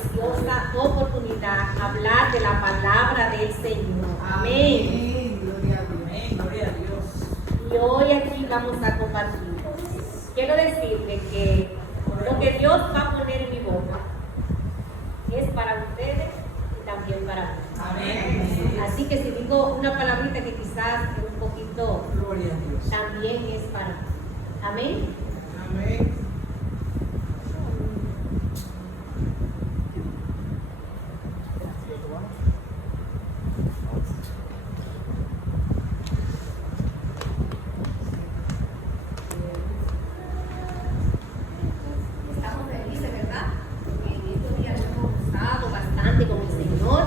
preciosa oportunidad hablar de la palabra del Señor. Amén. Gloria a Dios. Y hoy aquí vamos a compartir. Quiero decirle que lo que Dios va a poner en mi boca es para ustedes y también para mí. Amén. Así que si digo una palabrita que quizás es un poquito, Gloria a Dios. también es para mí. Amén. Amén. Estamos felices, ¿verdad? En estos días hemos gozado bastante con el Señor.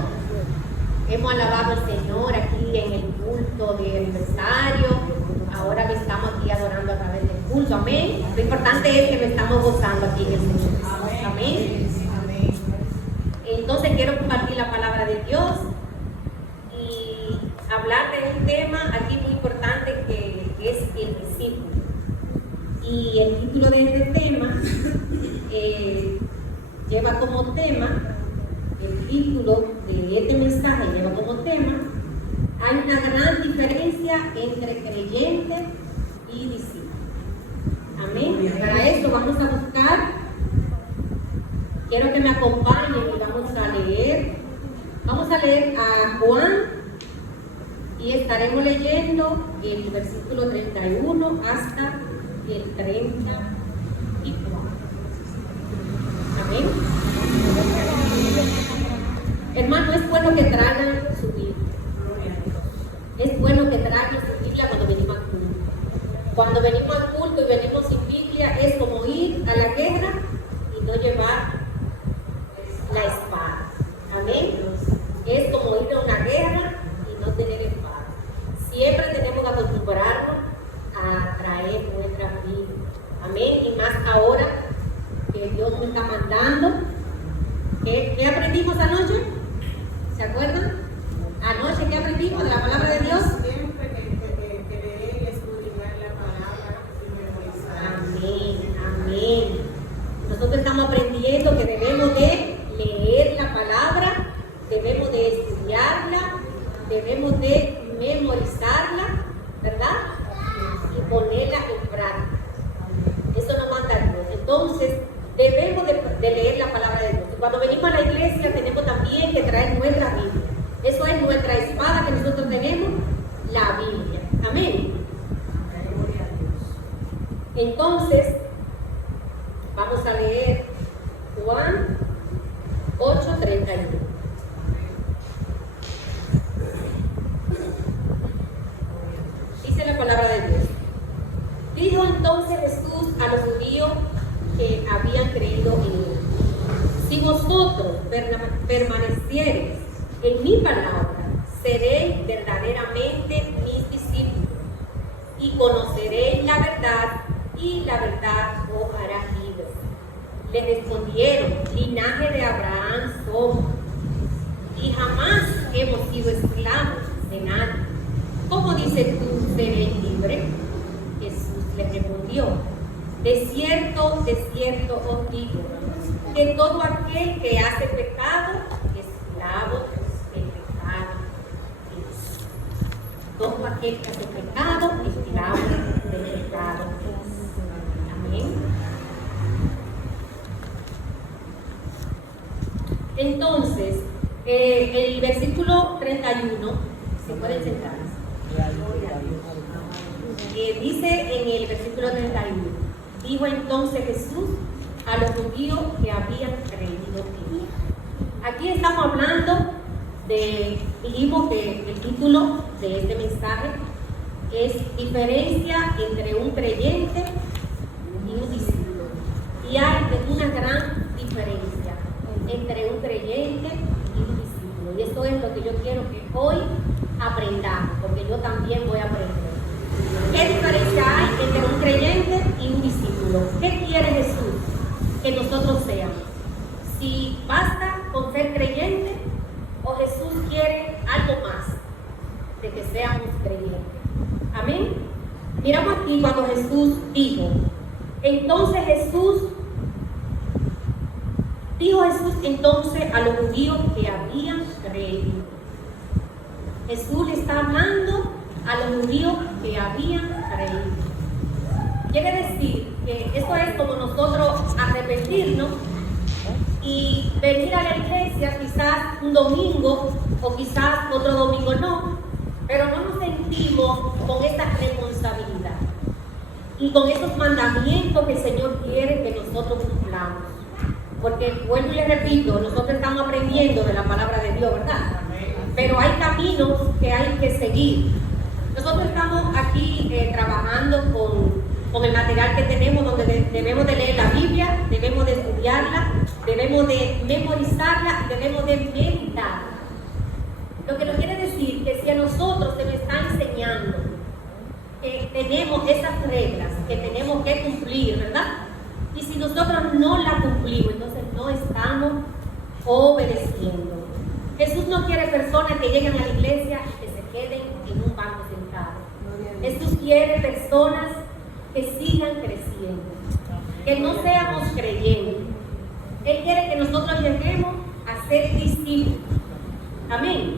Hemos alabado al Señor aquí en el culto de aniversario. Ahora que estamos aquí adorando a través del culto. Amén. Lo importante es que nos estamos gozando aquí en el Señor. Amén. Amén. Entonces quiero compartir la palabra de Dios y hablar de un tema aquí muy importante que es el discípulo. Y el título de este tema lleva como tema, el título de este mensaje lleva como tema: hay una gran diferencia entre creyente y discípulo. Amén. Para eso vamos a buscar, quiero que me acompañen y vamos a leer. Vamos a leer a Juan y estaremos leyendo el versículo 31 hasta el 34. Amén. Hermano, es bueno que traigan su Biblia. Es bueno que traigan su Biblia cuando venimos al culto. Cuando venimos al culto y venimos sin Biblia, es como ir a la guerra y no llevar la espada. Amén. Es como ir a una guerra y no tener espada. Siempre tenemos que acostumbrarnos a traer nuestra Biblia. Amén. Y más ahora que Dios nos está mandando. ¿Qué aprendimos anoche? ¿Se acuerdan? Anoche, ¿qué aprendimos de la palabra de Dios? Siempre que leer y escudriñar la palabra y memorizar. Amén, amén. Nosotros estamos aprendiendo que debemos de leer la palabra, debemos de estudiarla, debemos de memorizarla, ¿verdad? Y ponerla en práctica. Eso nos manda Dios. Entonces, debemos de leer la palabra de Dios. Y cuando venimos a la iglesia tenemos también que traer nuestra Biblia. Eso es nuestra espada que nosotros tenemos, la Biblia. Amén. Entonces, vamos a leer Juan 8:31. Dice la palabra de Dios. Dijo entonces Jesús a los judíos que habían creído en él: si vosotros permaneciereis en mi palabra, seréis verdaderamente mis discípulos y conoceréis la verdad, y la verdad os hará libres. Le respondieron: linaje de Abraham somos, y jamás hemos sido esclavos de nadie. ¿Cómo dices tú, seréis libres? Jesús le respondió: de cierto os digo, que todo aquel que hace pecado, esclavo del pecado es. Todo aquel que hace pecado, esclavo del pecado es. Amén. Entonces, el versículo 31, se pueden sentar. Dice en el versículo 31, dijo entonces Jesús a los judíos que habían creído en él. Aquí estamos hablando dijimos que el título de este mensaje es diferencia entre un creyente y un discípulo. Y hay una gran diferencia entre un creyente y un discípulo. Y eso es lo que yo quiero que hoy aprendamos, porque yo también voy a aprender. ¿Qué diferencia hay entre un creyente y un discípulo? ¿Qué quiere Jesús que nosotros seamos? Si basta con ser creyente o Jesús quiere algo más de que seamos creyentes. Amén. Miramos aquí cuando Jesús dijo, entonces Jesús Dijo Jesús entonces a los judíos que habían creído. Jesús le está hablando a los judíos que habían creído. Quiere decir que esto es como nosotros arrepentirnos y venir a la iglesia quizás un domingo o quizás otro domingo no, pero no nos sentimos con esta responsabilidad y con esos mandamientos que el Señor quiere que nosotros cumplamos. Porque, vuelvo y le repito, nosotros estamos aprendiendo de la palabra de Dios, ¿verdad? Pero hay caminos que hay que seguir. Nosotros estamos aquí trabajando con el material que tenemos, donde debemos de leer la Biblia, debemos de estudiarla, debemos de memorizarla y debemos de meditarla. Lo que nos quiere decir que si a nosotros se nos está enseñando que tenemos esas reglas que tenemos que cumplir, ¿verdad? Y si nosotros no la cumplimos, entonces no estamos obedeciendo. Jesús no quiere personas que lleguen a la iglesia y que se queden en un banco sentado. Jesús quiere personas que sigan creciendo, que no seamos creyentes. Él quiere que nosotros lleguemos a ser discípulos. Amén.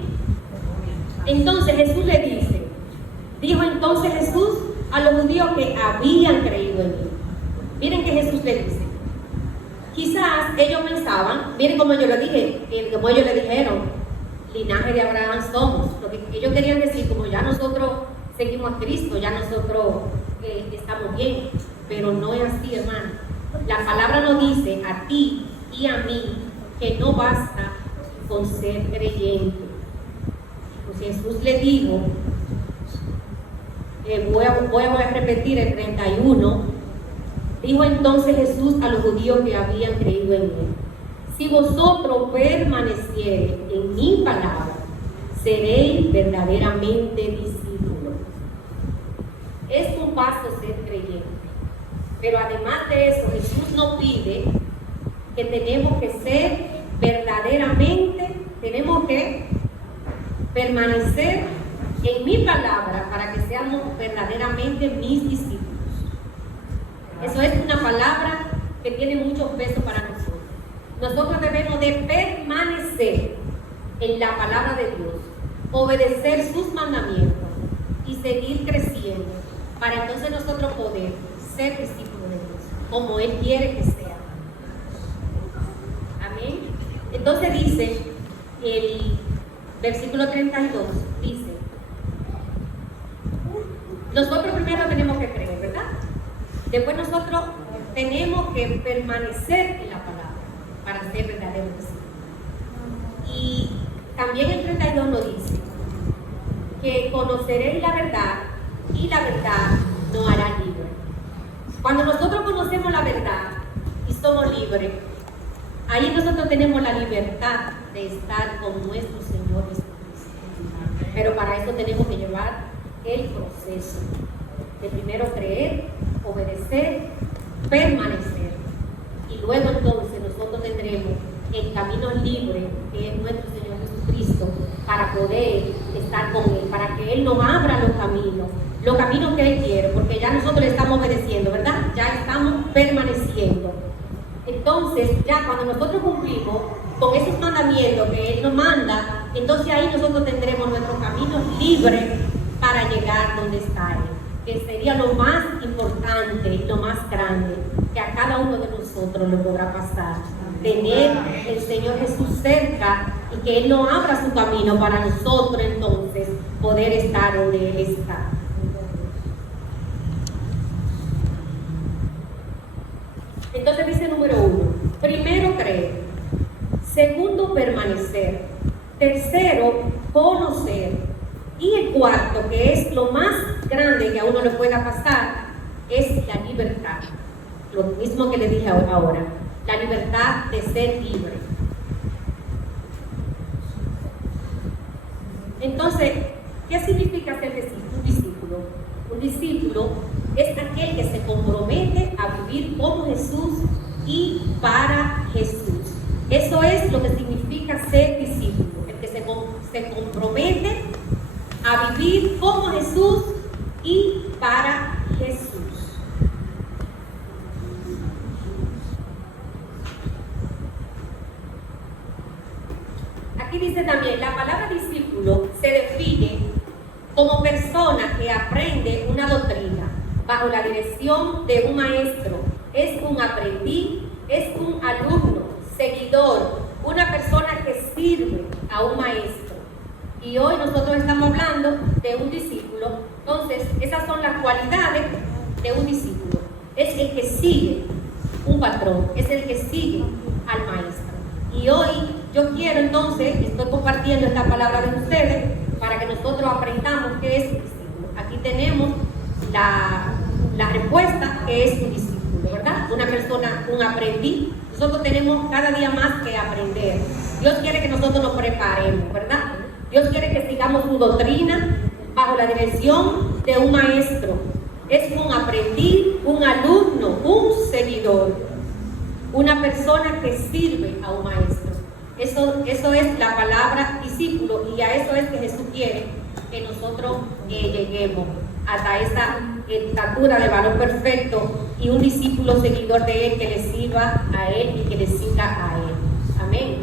Entonces Jesús le dijo entonces Jesús a los judíos que habían creído en él. Miren que Jesús le dice. Quizás ellos pensaban, miren como yo lo dije, como ellos le dijeron, linaje de Abraham somos. Lo que ellos querían decir, como ya nosotros seguimos a Cristo, ya nosotros estamos bien. Pero no es así, hermano. La palabra nos dice a ti y a mí que no basta con ser creyente. Pues Jesús le dijo, voy a repetir el 31. Dijo entonces Jesús a los judíos que habían creído en él: si vosotros permaneciereis en mi palabra, seréis verdaderamente discípulos. Es un paso ser creyente. Pero además de eso, Jesús nos pide que tenemos que ser verdaderamente, tenemos que permanecer en mi palabra para que seamos verdaderamente mis discípulos. Eso es una palabra que tiene mucho peso para nosotros. Nosotros debemos de permanecer en la palabra de Dios, obedecer sus mandamientos y seguir creciendo para entonces nosotros poder ser discípulos de Dios, como Él quiere que sea. Amén. Entonces dice el versículo 32, dice, nosotros primero tenemos que creer, ¿verdad? Después nosotros tenemos que permanecer en la palabra para ser verdaderos discípulos. Y también el 32 nos dice que conoceréis la verdad y la verdad nos hará libres. Cuando nosotros conocemos la verdad y somos libres, ahí nosotros tenemos la libertad de estar con nuestro Señor Jesucristo. Pero para eso tenemos que llevar el proceso de primero creer, obedecer, permanecer. Y luego entonces nosotros tendremos el camino libre que es nuestro Señor Jesucristo para poder estar con Él, para que Él nos abra los caminos que Él quiere, porque ya nosotros le estamos obedeciendo, ¿verdad? Ya estamos permaneciendo. Entonces, ya cuando nosotros cumplimos con esos mandamientos que Él nos manda, entonces ahí nosotros tendremos nuestro camino libre para llegar donde está Él, que sería lo más importante y lo más grande que a cada uno de nosotros le podrá pasar. Tener el Señor Jesús cerca y que Él nos abra su camino para nosotros entonces poder estar donde Él está. Entonces dice número 1, primero creer, segundo permanecer, tercero conocer, y el cuarto, que es lo más grande que a uno le pueda pasar, es la libertad. Lo mismo que le dije ahora, la libertad de ser libre. Entonces, ¿qué significa ser un discípulo? Un discípulo es aquel que se compromete a vivir como Jesús y para Jesús. Eso es lo que significa ser discípulo, el que se compromete a vivir como Jesús y para Jesús. Aquí dice también, la palabra discípulo se define como persona que aprende una doctrina bajo la dirección de un maestro. Es un aprendiz, es un alumno, seguidor, una persona que sirve a un maestro. Y hoy nosotros estamos hablando de un discípulo. Entonces, esas son las cualidades de un discípulo. Es el que sigue un patrón, es el que sigue al maestro. Y hoy yo quiero entonces, estoy compartiendo esta palabra de ustedes para que nosotros aprendamos qué es un discípulo. Aquí tenemos la respuesta, que es un discípulo, ¿verdad? Una persona, un aprendiz. Nosotros tenemos cada día más que aprender. Dios quiere que nosotros nos preparemos, ¿verdad? Dios quiere que sigamos su doctrina bajo la dirección de un maestro. Es un aprendiz, un alumno, un seguidor, una persona que sirve a un maestro. Eso es la palabra discípulo, y a eso es que Jesús quiere que nosotros lleguemos hasta esa estatura de valor perfecto y un discípulo seguidor de Él que le sirva a Él y que le siga a Él. Amén.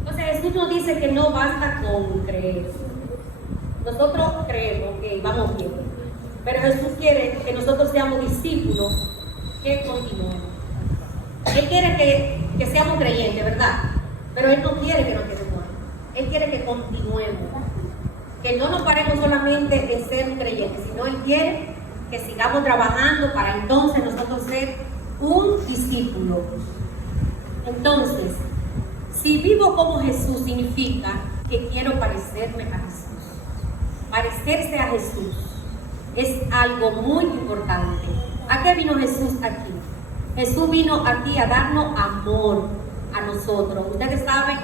Entonces Jesús nos dice que no basta con creer. Nosotros creemos que vamos bien, pero Jesús quiere que nosotros seamos discípulos que continúen. Él quiere que seamos creyentes, ¿verdad? Pero Él no quiere que nos quedemos ahí. Él quiere que continuemos. Que no nos paremos solamente en ser creyentes, sino Él quiere que sigamos trabajando para entonces nosotros ser un discípulo. Entonces, si vivo como Jesús, significa que quiero parecerme a Jesús. Parecerse a Jesús es algo muy importante. ¿A qué vino Jesús aquí? Jesús vino aquí a darnos amor a nosotros. Ustedes saben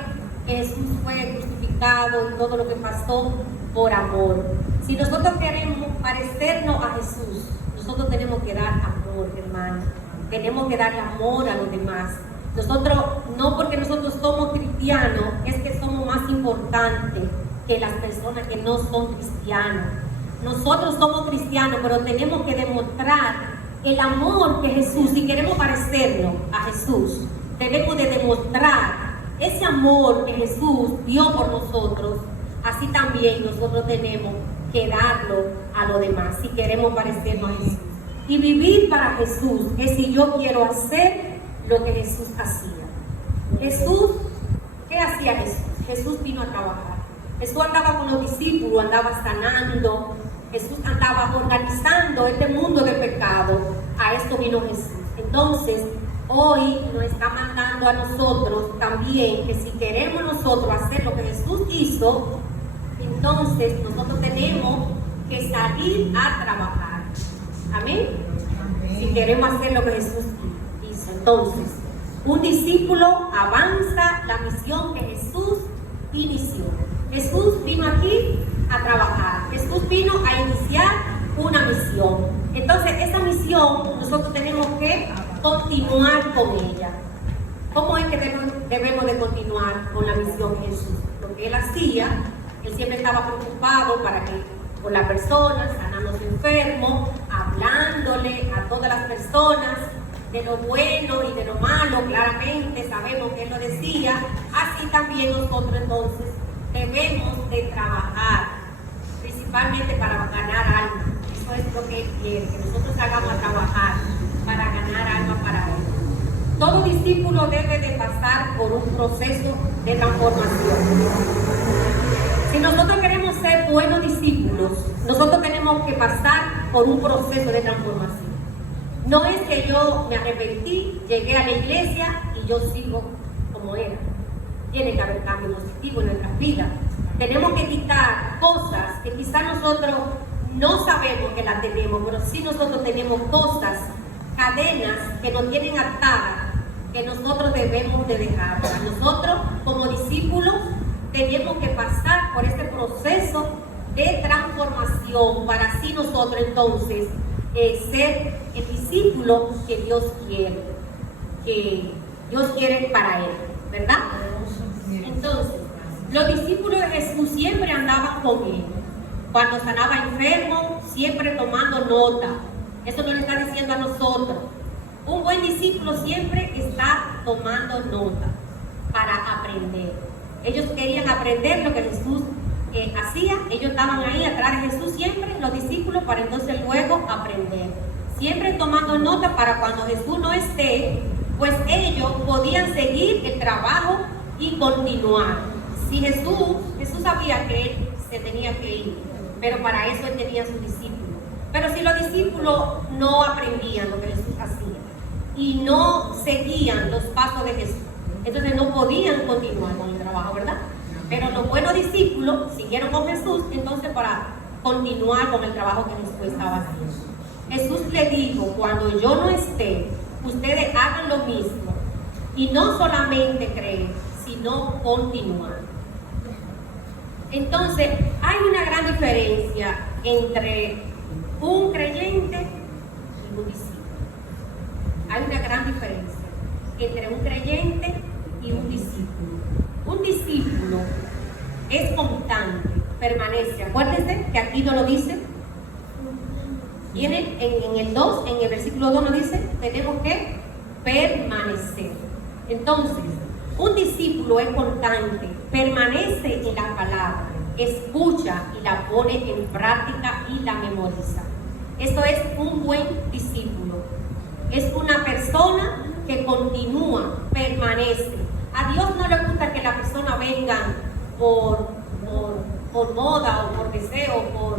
que Jesús fue crucificado y todo lo que pasó por amor. Si nosotros queremos parecernos a Jesús, nosotros tenemos que dar amor, hermanos. Tenemos que dar amor a los demás. Nosotros, no porque nosotros somos cristianos, es que somos más importantes que las personas que no son cristianos. Nosotros somos cristianos, pero tenemos que demostrar el amor que Jesús, si queremos parecernos a Jesús, debemos de demostrar ese amor que Jesús dio por nosotros. Así también nosotros tenemos que darlo a los demás si queremos parecernos a Jesús. Y vivir para Jesús es si yo quiero hacer lo que Jesús hacía. Jesús, ¿qué hacía Jesús? Jesús vino a trabajar. Jesús andaba con los discípulos, andaba sanando. Jesús andaba organizando este mundo de pecado. A esto vino Jesús. Entonces, hoy nos está mandando a nosotros también que si queremos nosotros hacer lo que Jesús hizo, entonces nosotros tenemos que salir a trabajar. Amén. Si queremos hacer lo que Jesús hizo. Entonces, un discípulo avanza la misión que Jesús inició. Jesús vino aquí a trabajar. Jesús vino a iniciar una misión. Entonces, esa misión nosotros tenemos que continuar con ella. ¿Cómo es que debemos de continuar con la misión de Jesús? Lo que Él hacía, Él siempre estaba preocupado por las personas, sanando a los enfermos, hablándole a todas las personas de lo bueno y de lo malo. Claramente sabemos que Él lo decía. Así también nosotros entonces debemos de trabajar, principalmente para ganar alma. Eso es lo que Él quiere, que nosotros salgamos a trabajar para ganar alma para Él. Todo discípulo debe de pasar por un proceso de transformación. Si nosotros queremos ser buenos discípulos, nosotros tenemos que pasar por un proceso de transformación. No es que yo me arrepentí, llegué a la iglesia y yo sigo como era. Tiene que haber cambio positivo en nuestras vidas. Tenemos que quitar cosas que quizás nosotros no sabemos que las tenemos, pero sí nosotros tenemos cosas, cadenas que nos tienen atadas, que nosotros debemos de dejar. Nosotros como discípulos tenemos que pasar por este proceso de transformación para así nosotros entonces ser el discípulo que Dios quiere para Él, ¿verdad? Entonces, los discípulos de Jesús siempre andaban con Él. Cuando sanaba enfermo, siempre tomando nota Eso nos lo está diciendo a nosotros. Un buen discípulo siempre está tomando nota para aprender. Ellos querían aprender lo que Jesús hacía. Ellos estaban ahí atrás de Jesús siempre, los discípulos, para entonces luego aprender. Siempre tomando nota para cuando Jesús no esté, pues ellos podían seguir el trabajo y continuar. Si Jesús sabía que él se tenía que ir, pero para eso él tenía a sus discípulos. Pero si los discípulos no aprendían lo que Jesús hacía y no seguían los pasos de Jesús, entonces no podían continuar con el trabajo, ¿verdad? Pero los buenos discípulos siguieron con Jesús, entonces para continuar con el trabajo que Jesús estaba haciendo. Jesús le dijo, cuando yo no esté, ustedes hagan lo mismo. Y no solamente creer, sino continuar. Entonces, hay una gran diferencia entre un creyente y un discípulo. Hay una gran diferencia entre un creyente y un discípulo. Un discípulo es constante, permanece. Acuérdense que aquí no lo dice. Viene en el 2, en el versículo 2 nos dice, tenemos que permanecer. Entonces, un discípulo es constante, permanece en la palabra, escucha y la pone en práctica y la memoriza. Esto es un buen discípulo. Es una persona que continúa, permanece. A Dios no le gusta que la persona venga por moda o por deseo, por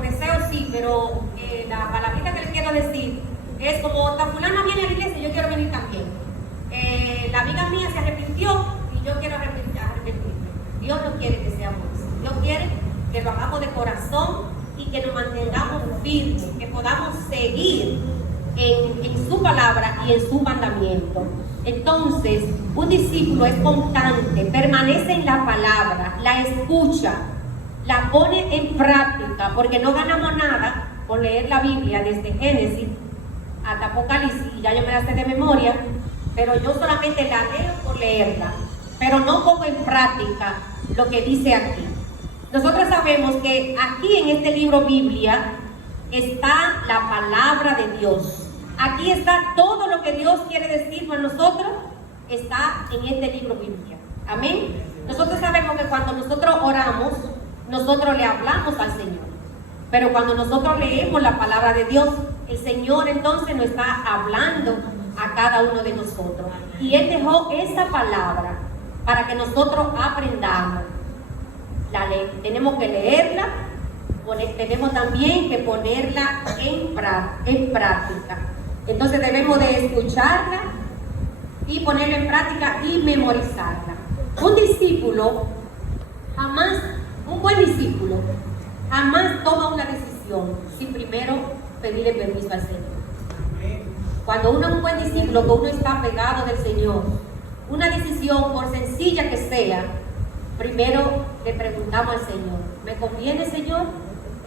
deseo sí, pero la palabrita que le quiero decir es como, tan fulana viene a la iglesia y yo quiero venir también. La amiga mía se arrepintió y yo quiero arrepentirme. Dios no quiere que seamos así. Dios quiere que lo hagamos de corazón y que nos mantengamos firmes, que podamos seguir en su palabra y en su mandamiento. Entonces, un discípulo es constante, permanece en la palabra, la escucha, la pone en práctica, porque no ganamos nada con leer la Biblia desde Génesis hasta Apocalipsis, y ya yo me la sé de memoria, pero yo solamente la leo por leerla, pero no pongo en práctica lo que dice aquí. Nosotros sabemos que aquí en este libro Biblia está la palabra de Dios. Aquí está todo lo que Dios quiere decirnos a nosotros, está en este libro Biblia. Amén. Nosotros sabemos que cuando nosotros oramos, nosotros le hablamos al Señor. Pero cuando nosotros leemos la palabra de Dios, el Señor entonces nos está hablando a cada uno de nosotros. Y Él dejó esa palabra para que nosotros aprendamos. Tenemos que leerla, tenemos también que ponerla en práctica. Entonces debemos de escucharla y ponerla en práctica y memorizarla. Un buen discípulo jamás toma una decisión sin primero pedirle permiso al Señor. Cuando uno es un buen discípulo, que uno está pegado del Señor, una decisión, por sencilla que sea, primero le preguntamos al Señor, ¿me conviene, Señor?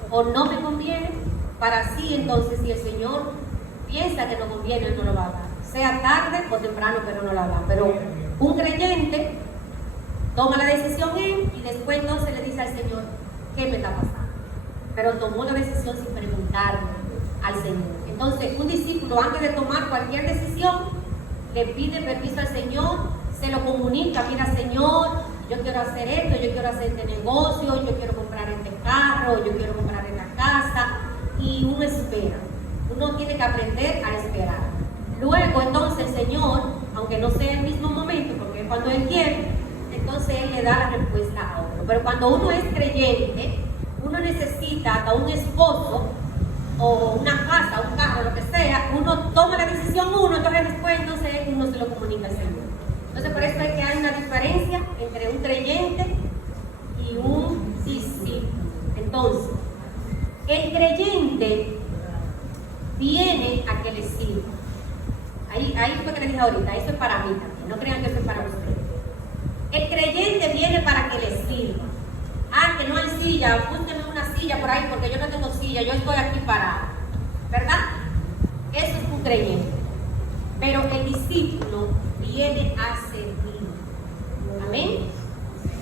¿O no me conviene? Para así entonces, si el Señor piensa que nos conviene, Él no lo va a dar. Sea tarde o temprano, pero no lo va a dar. Pero un creyente toma la decisión Él y después entonces le dice al Señor, ¿qué me está pasando? Pero tomó la decisión sin preguntarle al Señor. Entonces, un discípulo, antes de tomar cualquier decisión, le pide permiso al Señor, se lo comunica, mira, Señor, yo quiero hacer esto, yo quiero hacer este negocio, yo quiero comprar este carro, yo quiero comprar esta casa, y uno espera. Uno tiene que aprender a esperar. Luego, entonces, el Señor, aunque no sea el mismo momento, porque cuando Él quiere, entonces Él le da la respuesta a uno. Pero cuando uno es creyente, uno necesita hasta un esposo, o una casa, un carro, lo que sea, uno toma la decisión entonces después uno se lo comunica al Señor. Entonces por eso es que hay una diferencia entre un creyente y un discípulo. Entonces, el creyente viene a que le sirva. Ahí fue que le dije ahorita, eso es para mí también, no crean que eso es para ustedes. El creyente viene para que le sirva. Que no hay silla, búsquenme una silla por ahí porque yo no tengo silla, yo estoy aquí parado, ¿verdad? Eso es un creyente. Pero el discípulo viene a servir. Amén.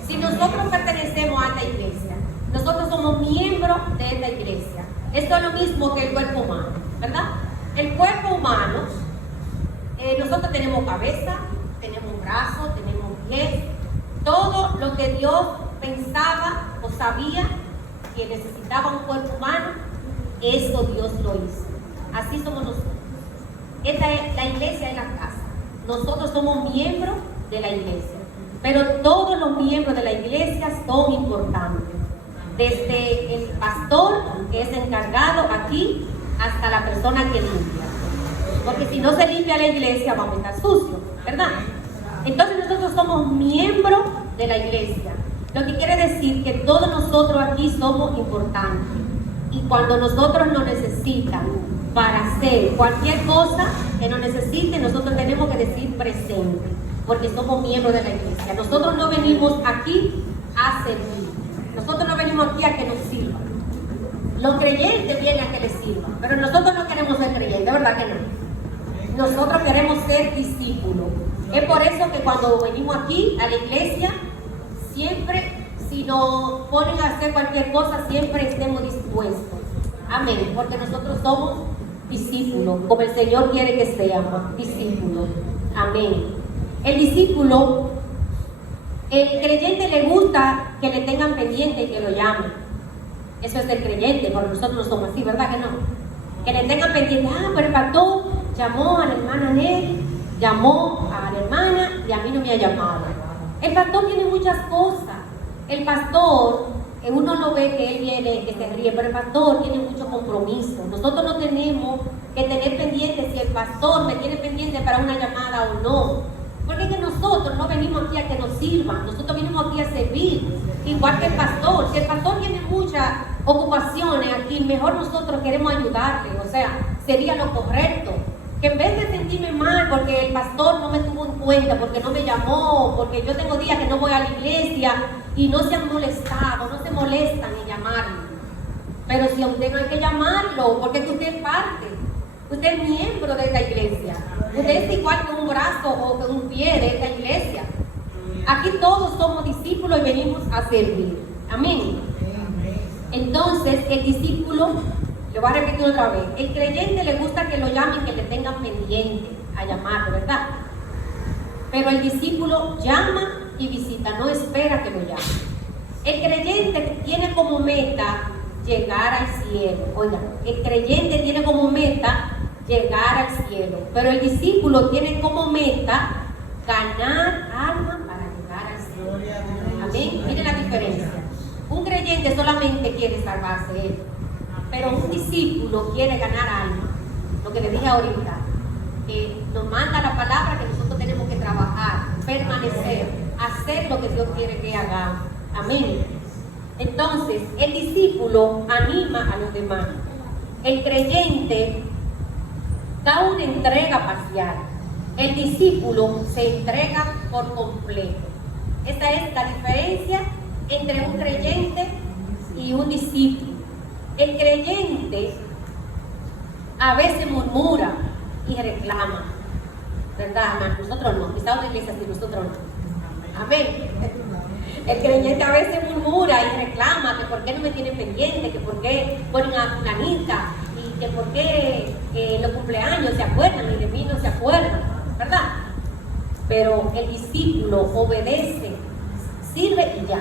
Si nosotros pertenecemos a esta iglesia, nosotros somos miembros de esta iglesia, Esto es lo mismo que el cuerpo humano, ¿verdad? El cuerpo humano, nosotros tenemos cabeza, tenemos brazos, tenemos pies, todo lo que Dios pensaba o sabía que necesitaba un cuerpo humano, eso Dios lo hizo. Así somos nosotros. La iglesia es la casa. Nosotros somos miembros de la iglesia, pero todos los miembros de la iglesia son importantes. Desde el pastor, que es encargado aquí, hasta la persona que limpia. Porque si no se limpia la iglesia, vamos a estar sucios, ¿verdad? Entonces nosotros somos miembros de la iglesia. Lo que quiere decir que todos nosotros aquí somos importantes. Y cuando nosotros nos necesitan para hacer cualquier cosa que nos necesite, nosotros tenemos que decir presente, porque somos miembros de la iglesia. Nosotros no venimos aquí a servir. Nosotros no venimos aquí a que nos sirvan. Los creyentes vienen a que les sirvan, pero nosotros no queremos ser creyentes, ¿verdad que no? Nosotros queremos ser discípulos. Es por eso que cuando venimos aquí a la iglesia, siempre, si nos ponen a hacer cualquier cosa, siempre estemos dispuestos. Amén, porque nosotros somos discípulos, como el Señor quiere que seamos discípulos. Amén. El discípulo, el creyente le gusta que le tengan pendiente y que lo llamen. Eso es el creyente, porque nosotros no somos así, ¿verdad que no? Que le tengan pendiente, pero el pastor llamó a la hermana Nelly, llamó a la hermana y a mí no me ha llamado. El pastor tiene muchas cosas. El pastor, uno lo ve que él viene, que se ríe, pero el pastor tiene mucho compromiso. Nosotros no tenemos que tener pendiente si el pastor me tiene pendiente para una llamada o no. Porque es que nosotros no venimos aquí a que nos sirvan, nosotros venimos aquí a servir, igual que el pastor. Si el pastor tiene muchas ocupaciones aquí, mejor nosotros queremos ayudarle, o sea, sería lo correcto. Que en vez de sentirme mal porque el pastor no me tuvo en cuenta, porque no me llamó, porque yo tengo días que no voy a la iglesia y no se han molestado, no se molestan en llamarme. Pero si a usted no hay que llamarlo, porque es que usted es parte, usted es miembro de esta iglesia. Usted es igual que un brazo o que un pie de esta iglesia. Aquí todos somos discípulos y venimos a servir. Amén. Entonces, el discípulo, lo voy a repetir otra vez, el creyente le gusta que lo llamen, que le tengan pendiente a llamarlo, ¿verdad? Pero el discípulo llama y visita, no espera que lo llamen. El creyente tiene como meta llegar al cielo. Oigan, el creyente tiene como meta llegar al cielo, pero el discípulo tiene como meta ganar alma para llegar al cielo. Amén. Miren la diferencia. Un creyente solamente quiere salvarse él, pero un discípulo quiere ganar alma. Lo que le dije ahorita, que nos manda la palabra que nosotros tenemos que trabajar, permanecer, hacer lo que Dios quiere que hagamos. Amén. Entonces, el discípulo anima a los demás. El creyente da una entrega parcial. El discípulo se entrega por completo. Esta es la diferencia entre un creyente y un discípulo. El creyente a veces murmura y reclama, ¿verdad, hermano? Nosotros no, quizá otra iglesia sí, nosotros no. Amén. El creyente a veces murmura y reclama que por qué no me tienen pendiente, que por qué ponen a fulanita, y que por qué los cumpleaños se acuerdan y de mí no se acuerdan, ¿verdad? Pero el discípulo obedece, sirve y ya.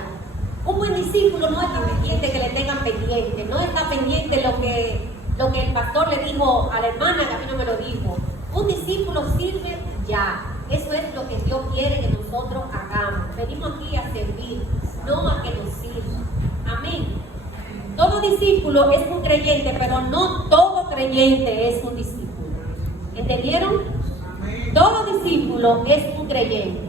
Un buen discípulo no está pendiente que le tengan pendiente, no está pendiente lo que el pastor le dijo a la hermana, que a mí no me lo dijo. Un discípulo sirve y ya. Eso es lo que Dios quiere que nosotros hagamos. Venimos aquí a servir, no a que nos sirvan. Amén. Todo discípulo es un creyente, pero no todo creyente es un discípulo. ¿Entendieron? Todo discípulo es un creyente,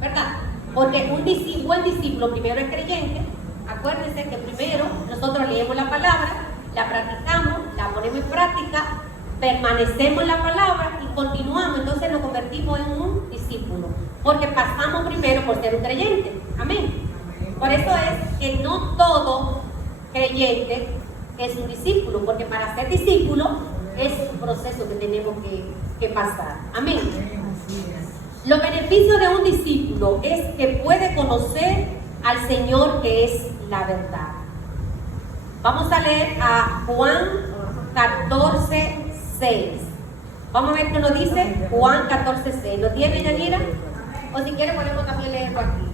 ¿verdad? Porque un buen discípulo primero es creyente. Acuérdense que primero nosotros leemos la palabra, la practicamos, la ponemos en práctica, permanecemos en la palabra y continuamos, entonces nos convertimos en un discípulo, porque pasamos primero por ser un creyente. Amén. Por eso es que no todo creyente es un discípulo, porque para ser discípulo es un proceso que tenemos que pasar. Amén. Los beneficios de un discípulo es que puede conocer al Señor, que es la verdad. Vamos a leer a Juan 14:6. Vamos a ver qué nos dice Juan 14:6. ¿Lo tiene, Yanira? O si quiere podemos también leerlo aquí.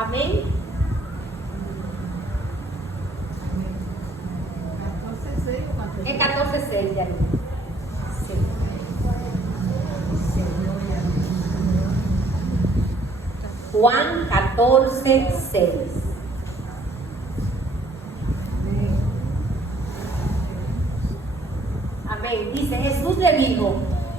Amén. El 14:6 ya. Sí. Juan 14:6. Amén. Dice, Jesús le dijo,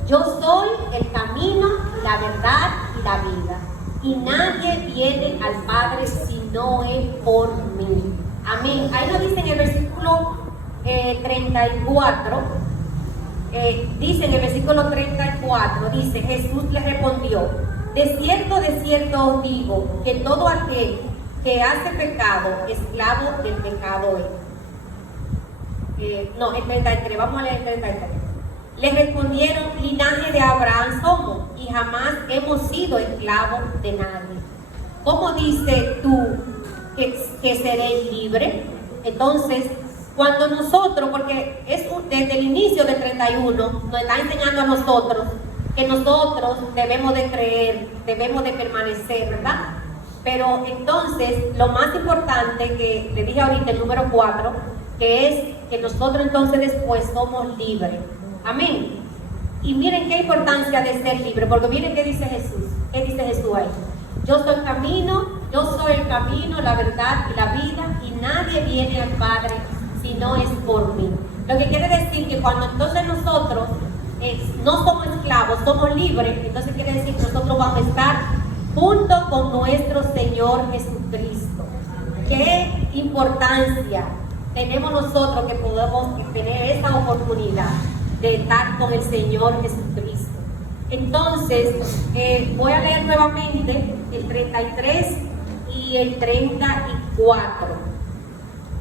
yo soy el camino, la verdad y la vida. Y nadie viene al Padre si no es por mí. Amén. Ahí lo dice en el versículo 34. Dice en el versículo 34, dice, Jesús le respondió, de cierto os digo, que todo aquel que hace pecado, esclavo del pecado es. No, el 33, vamos a leer el 33. Le respondieron, linaje de Abraham somos, y jamás hemos sido esclavos de nadie. ¿Cómo dices tú que seréis libres? Entonces, cuando nosotros, porque desde el inicio del 31, nos está enseñando a nosotros que nosotros debemos de creer, debemos de permanecer, ¿verdad? Pero entonces, lo más importante que le dije ahorita, el número 4, que es que nosotros entonces después somos libres. Amén. Y miren qué importancia de ser libre, porque miren qué dice Jesús. ¿Qué dice Jesús ahí? Yo soy el camino, la verdad y la vida, y nadie viene al Padre si no es por mí. Lo que quiere decir que cuando entonces nosotros no somos esclavos, somos libres, entonces quiere decir que nosotros vamos a estar junto con nuestro Señor Jesucristo. ¿Qué importancia tenemos nosotros que podemos tener esa oportunidad de estar con el Señor Jesucristo? Entonces, voy a leer nuevamente el 33 y el 34,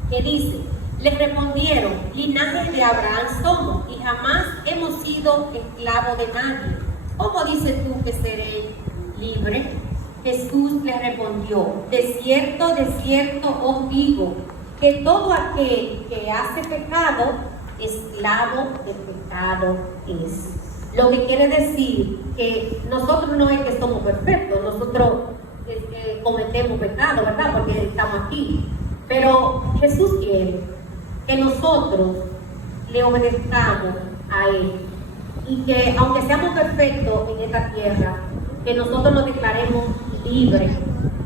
que dice, les respondieron, linaje de Abraham somos, y jamás hemos sido esclavos de nadie. ¿Cómo dices tú que seré libre? Jesús les respondió, de cierto os digo, que todo aquel que hace pecado, esclavo del pecado es. Lo que quiere decir que nosotros no es que somos perfectos, nosotros cometemos pecado, ¿verdad? Porque estamos aquí. Pero Jesús quiere que nosotros le obedezcamos a Él. Y que aunque seamos perfectos en esta tierra, que nosotros nos declaremos libres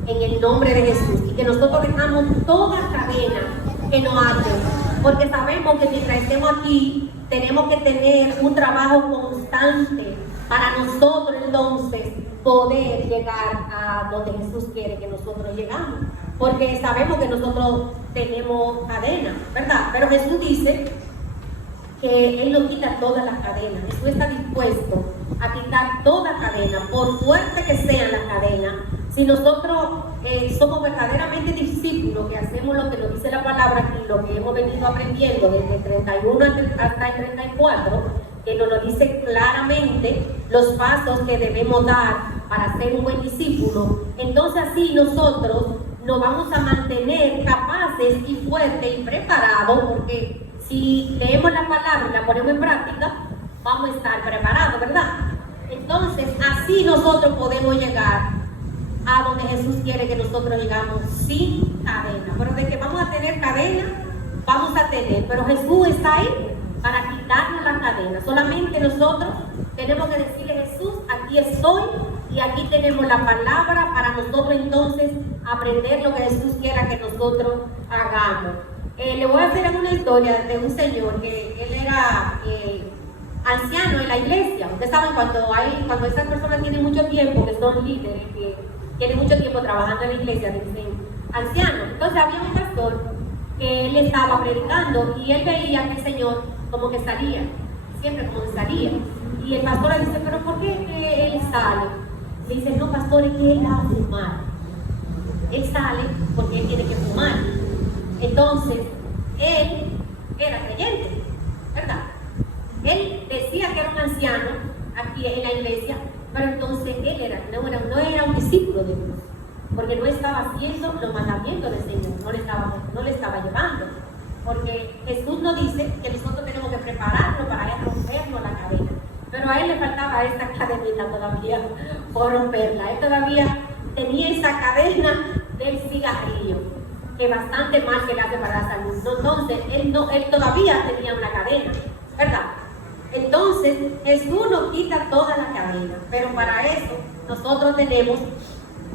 en el nombre de Jesús. Y que nosotros dejamos toda cadena que nos hacen. Porque sabemos que mientras estemos aquí, tenemos que tener un trabajo constante para nosotros entonces poder llegar a donde Jesús quiere que nosotros llegamos. Porque sabemos que nosotros tenemos cadenas, ¿verdad? Pero Jesús dice que Él no quita todas las cadenas. Jesús está dispuesto a quitar toda cadena, por fuerte que sean las cadenas. Si nosotros somos verdaderamente discípulos, que hacemos lo que nos dice la palabra y lo que hemos venido aprendiendo desde el 31 hasta el 34, que nos lo dice claramente los pasos que debemos dar para ser un buen discípulo, entonces así nosotros nos vamos a mantener capaces y fuertes y preparados, porque si leemos la palabra y la ponemos en práctica, vamos a estar preparados, ¿verdad? Entonces así nosotros podemos llegar a donde Jesús quiere que nosotros llegamos sin cadena. Pero de que vamos a tener cadena, vamos a tener. Pero Jesús está ahí para quitarnos la cadena. Solamente nosotros tenemos que decirle, Jesús, aquí estoy, y aquí tenemos la palabra para nosotros entonces aprender lo que Jesús quiera que nosotros hagamos. Le voy a hacer una historia de un señor que él era anciano en la iglesia. Ustedes saben cuando esas personas tienen mucho tiempo, que son líderes, que tienen mucho tiempo trabajando en la iglesia, dicen ancianos. Entonces había un pastor que él estaba predicando y él veía que el Señor como que salía, siempre como que salía. Y el pastor le dice, pero ¿por qué que él sale? Le dice, no, pastor, es que él va a fumar. Él sale porque él tiene que fumar. Entonces, él era creyente, ¿verdad? Él decía que era un anciano aquí en la iglesia, pero entonces él no era un discípulo de Dios, porque no estaba haciendo los mandamientos del Señor, no le estaba llevando. Porque Jesús nos dice que nosotros tenemos que prepararnos para rompernos la cadena. Pero a él le faltaba esta cadenita todavía por romperla. Él todavía tenía esa cadena del cigarrillo, que bastante mal se le hace para la salud. Entonces, él todavía tenía una cadena, ¿verdad? Entonces, Jesús nos quita toda la cadena, pero para eso nosotros tenemos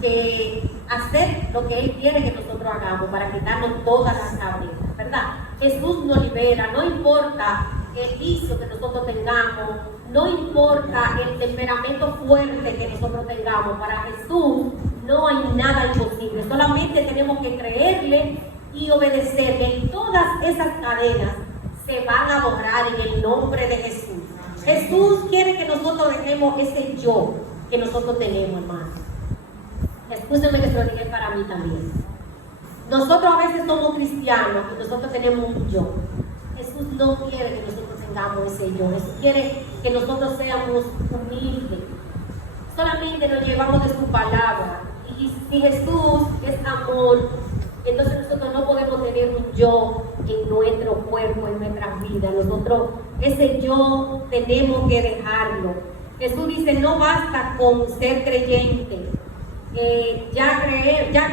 que hacer lo que Él quiere que nosotros hagamos para quitarnos todas las cadenas, ¿verdad? Jesús nos libera, no importa el vicio que nosotros tengamos, no importa el temperamento fuerte que nosotros tengamos, para Jesús no hay nada imposible, solamente tenemos que creerle y obedecerle, y todas esas cadenas se van a borrar en el nombre de Jesús. Jesús quiere que nosotros dejemos ese yo que nosotros tenemos, hermano. Escúchame que se lo diga para mí también. Nosotros a veces somos cristianos y nosotros tenemos un yo. Jesús no quiere que nosotros tengamos ese yo. Jesús quiere que nosotros seamos humildes. Solamente nos llevamos de su palabra. Y si Jesús es amor, entonces nosotros no podemos tener un yo en nuestro cuerpo, en nuestra vida. Nosotros, ese yo tenemos que dejarlo. Jesús dice, no basta con ser creyente. Ya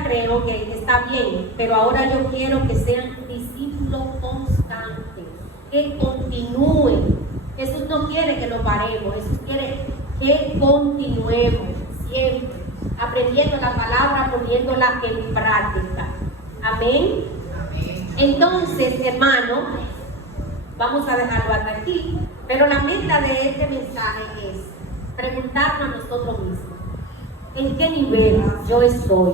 creo que está bien, pero ahora yo quiero que sean discípulos constantes, que continúen. Jesús no quiere que lo paremos, Jesús quiere que continuemos siempre, aprendiendo la palabra, poniéndola en práctica. Amén. Entonces, hermano, vamos a dejarlo hasta aquí, pero la meta de este mensaje es preguntarnos a nosotros mismos: ¿en qué nivel yo estoy?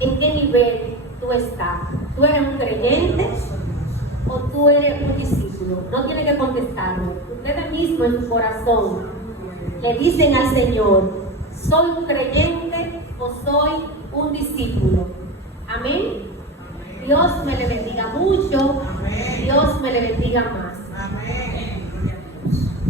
¿En qué nivel tú estás? ¿Tú eres un creyente o tú eres un discípulo? No tiene que contestarlo. Ustedes mismos en su corazón le dicen al Señor: ¿soy un creyente o soy un discípulo? Amén. Dios me le bendiga mucho. Dios me le bendiga más.